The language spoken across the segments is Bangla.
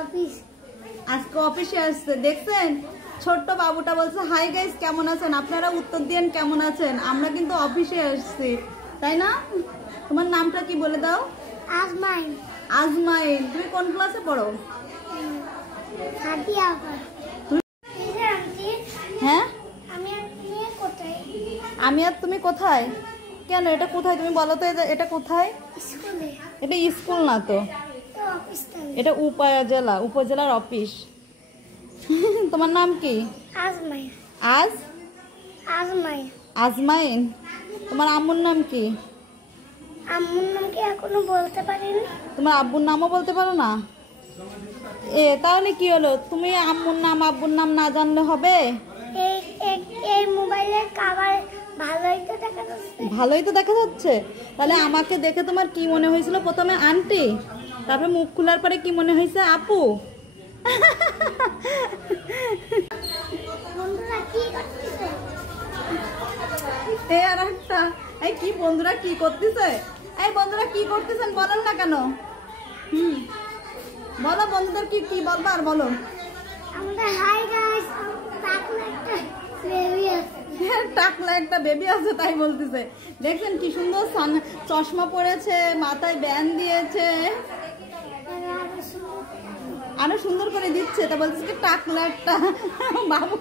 অফিস আজকে অফিসে আসছে দেখছেন ছোট্ট বাবুটা বলছে হাই গাইস কেমন আছেন আপনারা উত্তর দেন কেমন আছেন আমরা কিন্তু অফিসে আসছি তাই না তোমার নামটা কি বলে দাও আজমাইন আজমাইন তুমি কোন ক্লাসে পড়ো সাদিয়া হ্যাঁ আমি আর তুমি কোথায় কেন এটা কোথায় তুমি বলো তো এটা কোথায় স্কুলে এটা স্কুল না তো এটা উপজেলার অফিস তোমার নাম কি আজমাইন আজমাইন আজমাইন তোমার আম্মুর নাম কি আম্মুর নাম কি এখনো বলতে পারিনি তোমার আব্বুর নামও বলতে পারো না তাহলে কি হলো তুমি আম্মুর নাম আব্বুর নাম না জানলে হবে এই মোবাইলের কভার ভালোই তো দেখা যাচ্ছে তাহলে আমাকে দেখে তোমার কি মনে হয়েছিল প্রথমে আন্টি তারপরে মুখ খোলার পরে কি মনে হয়েছে আপু এই কি বন্ধুরা কি করতেছে এই বন্ধুরা কি করতেছেন বলেন না কেন বলো বন্ধুদের কি কি বলবো আর বলো টাকলা একটা বেবি আছে তাই বলতেছে দেখছেন কি সুন্দর চশমা পরেছে মাথায় ব্যান্ড দিয়েছে আরো সুন্দর করে দিচ্ছে তা বলতেছে কি টাকলা একটা বাবু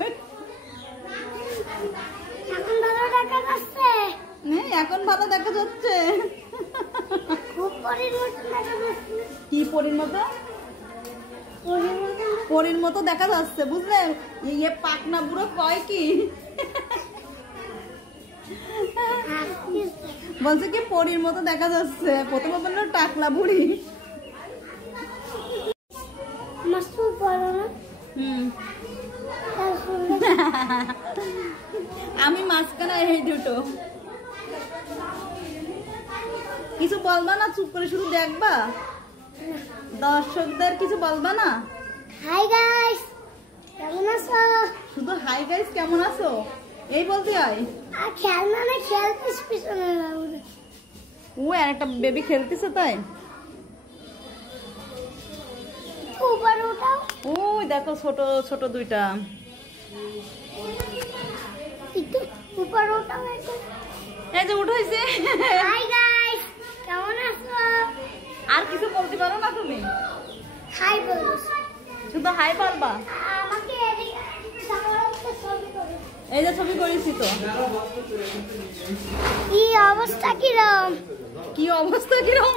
এখন ভালো দেখা যাচ্ছে কি পরীর মতো পরীর মতো দেখা যাচ্ছে বুঝলে ইয়ে পাকনা বুড়ো কয় কি বলছে কি পরীর মতো দেখা যাচ্ছে প্রথমে বললো টাকলা বুড়ি আমি মাঝখানে এই দুটো কিছু বলবা না চুপ করে শুধু দেখবা দর্শকদের কিছু বলবা না হাই গাইস কেমন আছো শুধু হাই গাইস কেমন আছো এই বলতে হয় আর খেলনা না খেলতিস পিছনে ও আর একটা বেবি খেলতেছে তাই উপর উঠাও ওই দেখো ছোট ছোট দুইটা একটু উপর উঠাও এই যে উঠাইছে হাই গাইস কেমন আছো আর কিছু বলতে পারো না তুমি হাই বলো শুধু হাই বলবা আমাকে এই যে ছবি করেছি তো কি অবস্থা কিরম কি অবস্থা কিরম